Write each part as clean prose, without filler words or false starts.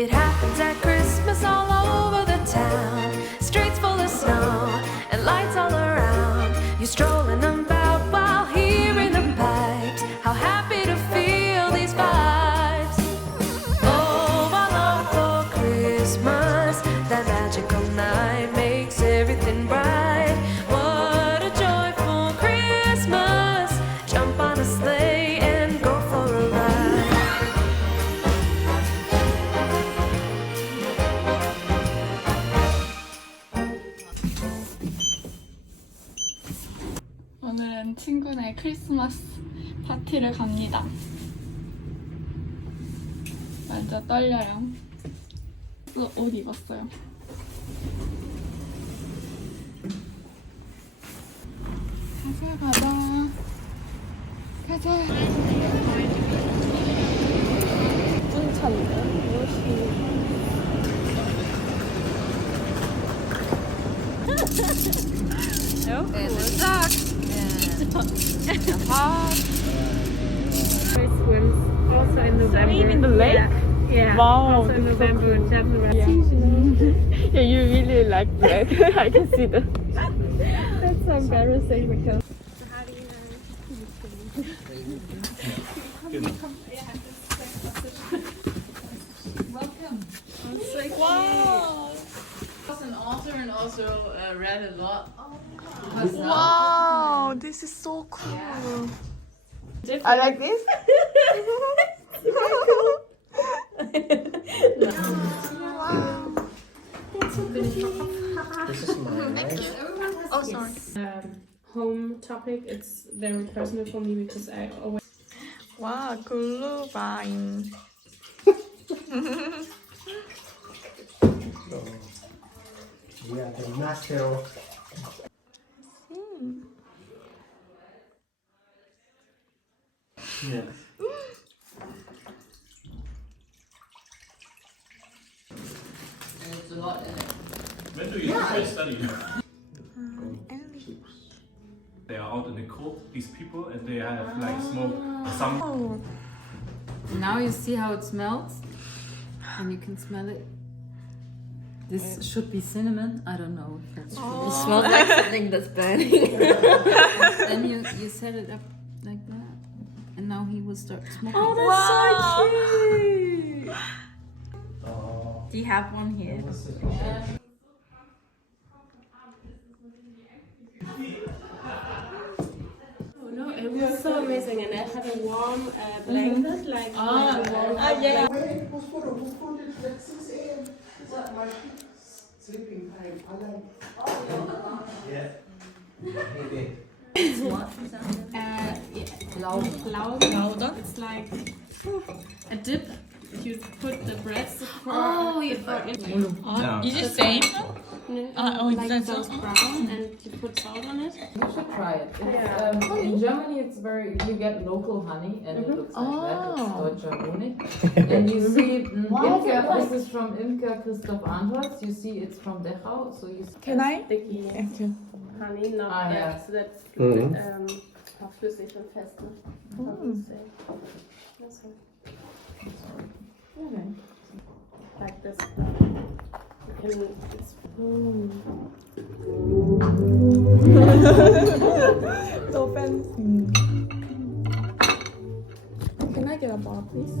It happens at Christmas all over the town. Streets full of snow and lights all around. You strolling about while hearing the pipes. How happy to feel these vibes. Oh, I long for Christmas. That magical night makes everything bright. What a joyful Christmas. Jump on a sleigh and go for a ride. 오늘은 친구네 크리스마스 파티를 갑니다. 완전 떨려요. 옷 입었어요. 가자. And the duck and the hog. Swims also in November. Swimming in the lake? Yeah. Wow, Also in that's so November and January. Yeah, you really like that. I can see that. That's so embarrassing because. Wow. Was an author and also read a lot. Wow, this is so cool. I like this. Wow. This is mine, right? Oh, sorry. Home topic. It's very personal for me because I always. Wow, 글루바인. Yeah, the master of yeah. There's a lot in it. When do you usually study? They are out in the cold, these people, and they have like smoke or some. Now you see how it smells, and you can smell it. This should be cinnamon. I don't know if that's true. It smells like something that's burning. Then you set it up like that, and now he will start smoking. Oh, that's so cute. Do you have one here? Oh no, it was so amazing, and I had a warm blanket, like warm. Yeah. Wait, who's put it at 6 a.m.? Is that my sleeping time? I like. Yeah. Maybe. Lauda. It's like a dip. You put the breadstick. Oh, you put in. Yeah. Is it same? Like that's those brown, and you put salt on it. You should try it. It's, in Germany, it's very. You get local honey, and it looks like that. It's Deutscher Honig. And you see, Imker. This is from Imker Christoph Arnholz. You see, it's from Dachau. So you. Can I? Sticky honey, not Ah, that. yeah. So that's flüssig und fest. Like this. You can. So fancy. Can I get a bar, please?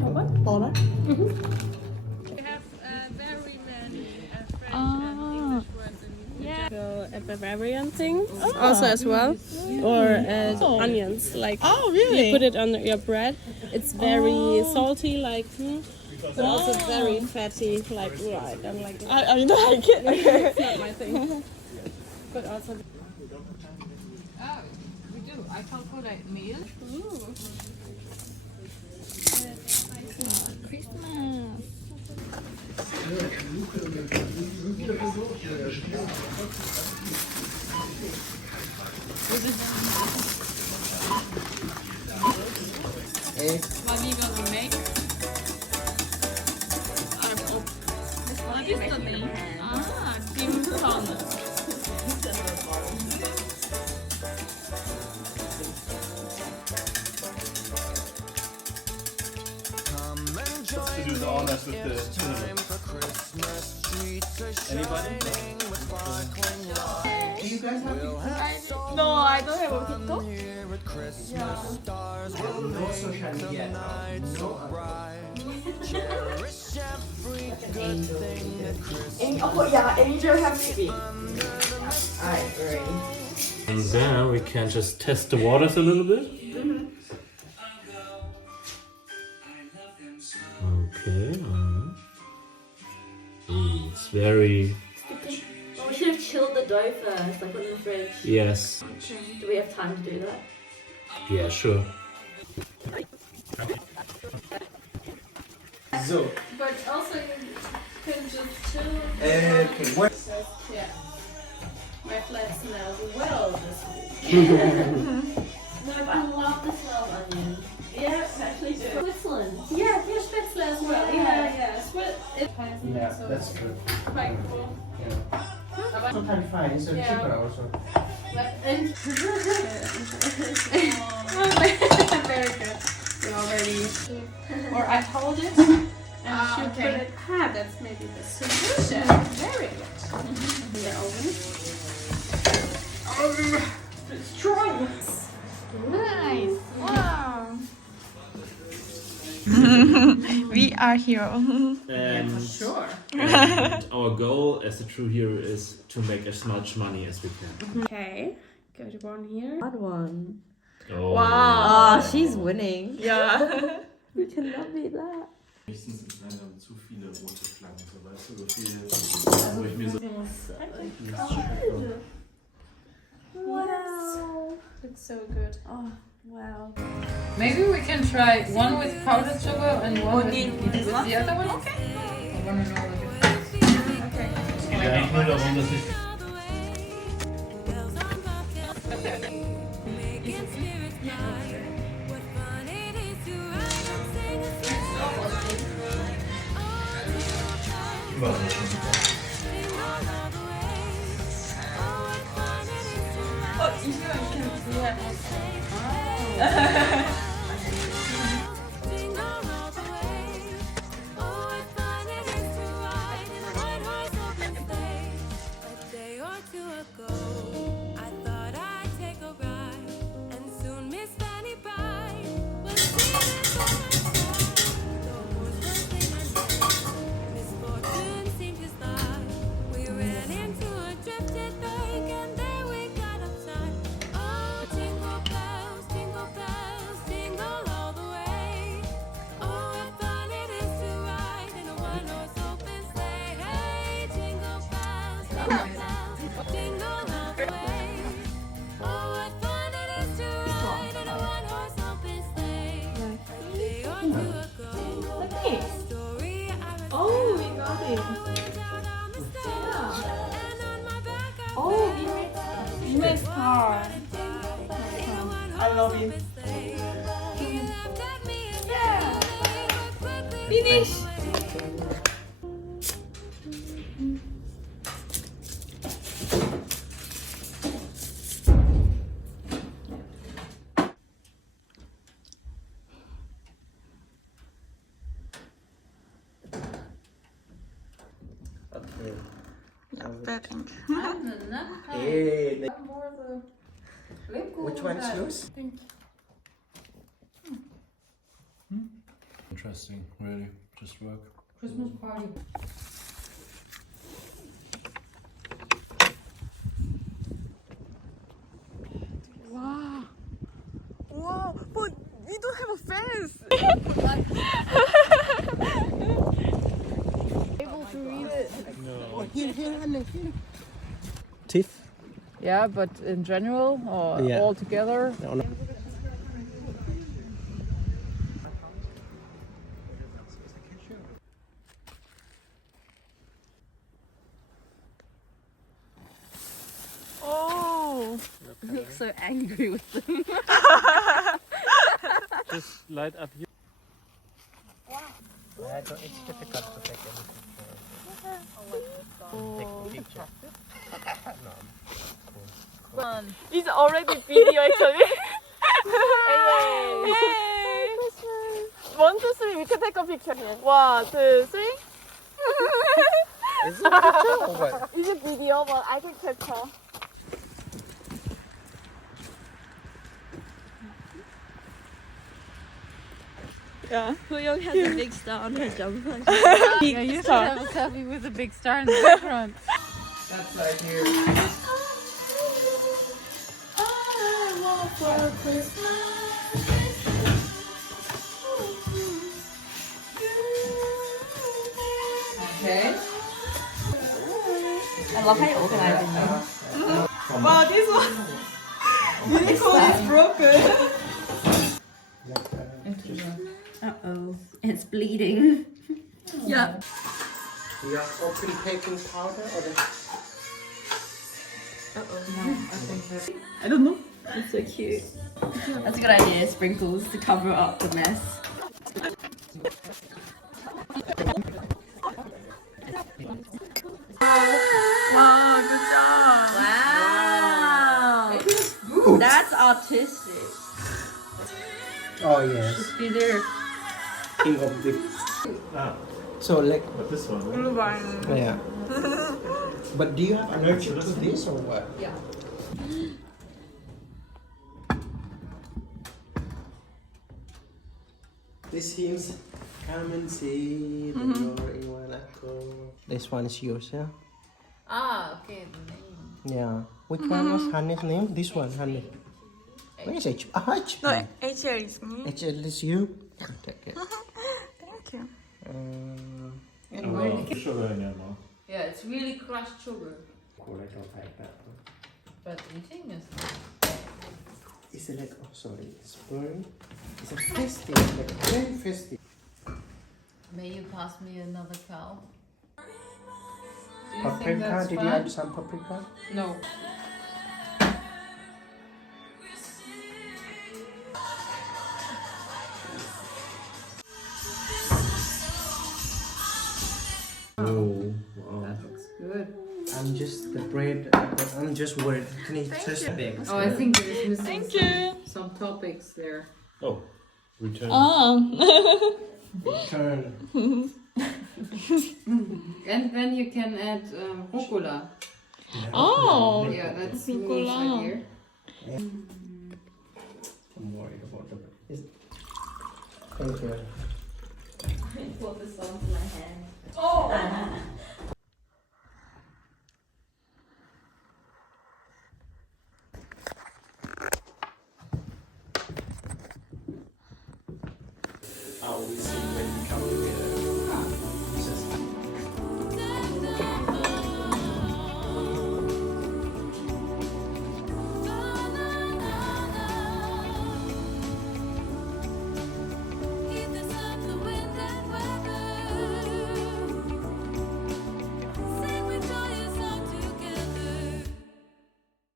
What? Dollar? We have very many French and English words in so a Bavarian thing also as well, or onions. Like really? you put it on your bread. It's very salty, like, but also very fatty. Like, I don't like it. I don't like it. It's not my thing. But also. Oh, we do. I calculate meal. Christmas. What are you gonna make? What is the name? Ah, dim sum. To do the honors with the cinnamon. Anybody? Do you guys have TikTok? No, I don't have a TikTok. No social media. No. Oh yeah, Angel have to be. Alright, ready. And then we can just test the waters a little bit. Okay. It's very. Oh, we should have chilled the dough first, like put it in the fridge. Yes. Do we have time to do that? Yeah, sure. So, But also you can just chill. okay, what? Yeah. My flat smells well this week. No, but I love the smell of onion. Yeah, actually do. Switzerland. Yeah, Spätzle as well. Yeah. Yeah, that's true. Quite cool. Totally fine, so Yeah. cheaper also. And very good. You already, or I hold it and she put it. That's maybe the solution. Very good. The oven. Strong. Nice. Wow. We are here. And, Sure. and our goal as a true hero is to make as much money as we can. Okay. Good one here. Hard one. Oh. Oh, she's winning. Yeah. We cannot beat that. Meistens sind leider zu viele rote Flaggen, so weißt du, so viel, wo ich mir so. Wow. It's so good. Oh, wow. Maybe we can try one with powdered sugar and one with the other one. Okay. I want to know what it is. Ja, eigentlich nur darum, dass ich. Oh, we got it. Oh, you made star. I love you. Yeah. Finish. Hey, More the liquid. which one is yours? Interesting, really, just work. Christmas party. Wow. Wow, but we don't have a fence. Able to read it. Teeth? Yeah, but in general or Yeah. all together. Oh, you look so angry with them. Just light up here. It's difficult to take anything. Picture. It's already video actually. Hey. 1, 2, 3, we can take a picture here. 1, 2, 3. Is it a picture or what? It's a video, but I can capture. Yeah. Young has a big star on her jumper. Yeah, you should have a selfie with a big star in the background. That's right here. Okay. I love how you organize it. Wow, this one. Unicorn is broken. Uh-oh, it's bleeding. Yeah. Do you have open baking powder or the... I don't know. That's so cute. That's a good idea, sprinkles to cover up the mess. Wow, good job. Wow! That's artistic. Oh yes. Be there. King of the... Ah, So like, but this one. Right? 글루바인. yeah. But do you have an attitude to this or what? Yeah. This seems... Come and see the glory when I go. This one is yours, yeah? Ah, okay, the name. Yeah. Which one was Hanne's name? This one, Hanne. Where is H? Ah, H. No, HL is me. HL is you? Take it. Thank you. And where did it- Sugar in there, Mom. Yeah, it's really crushed sugar. Cool, I don't like that one. But eating is It's like, oh sorry, it's burnt. It's a festive, like very festive. May you pass me another cow? Do you think Paprika, that's did fun? you add some paprika? No. Oh, wow. That looks good. I'm just the bread, I'm just worried. Can you test it? Oh, I think there's missing Thank you. some topics there. Oh, return. Turn. And then you can add rucola. Oh. Yeah, that's Rucola. right here. I'm worried about the... Thank you.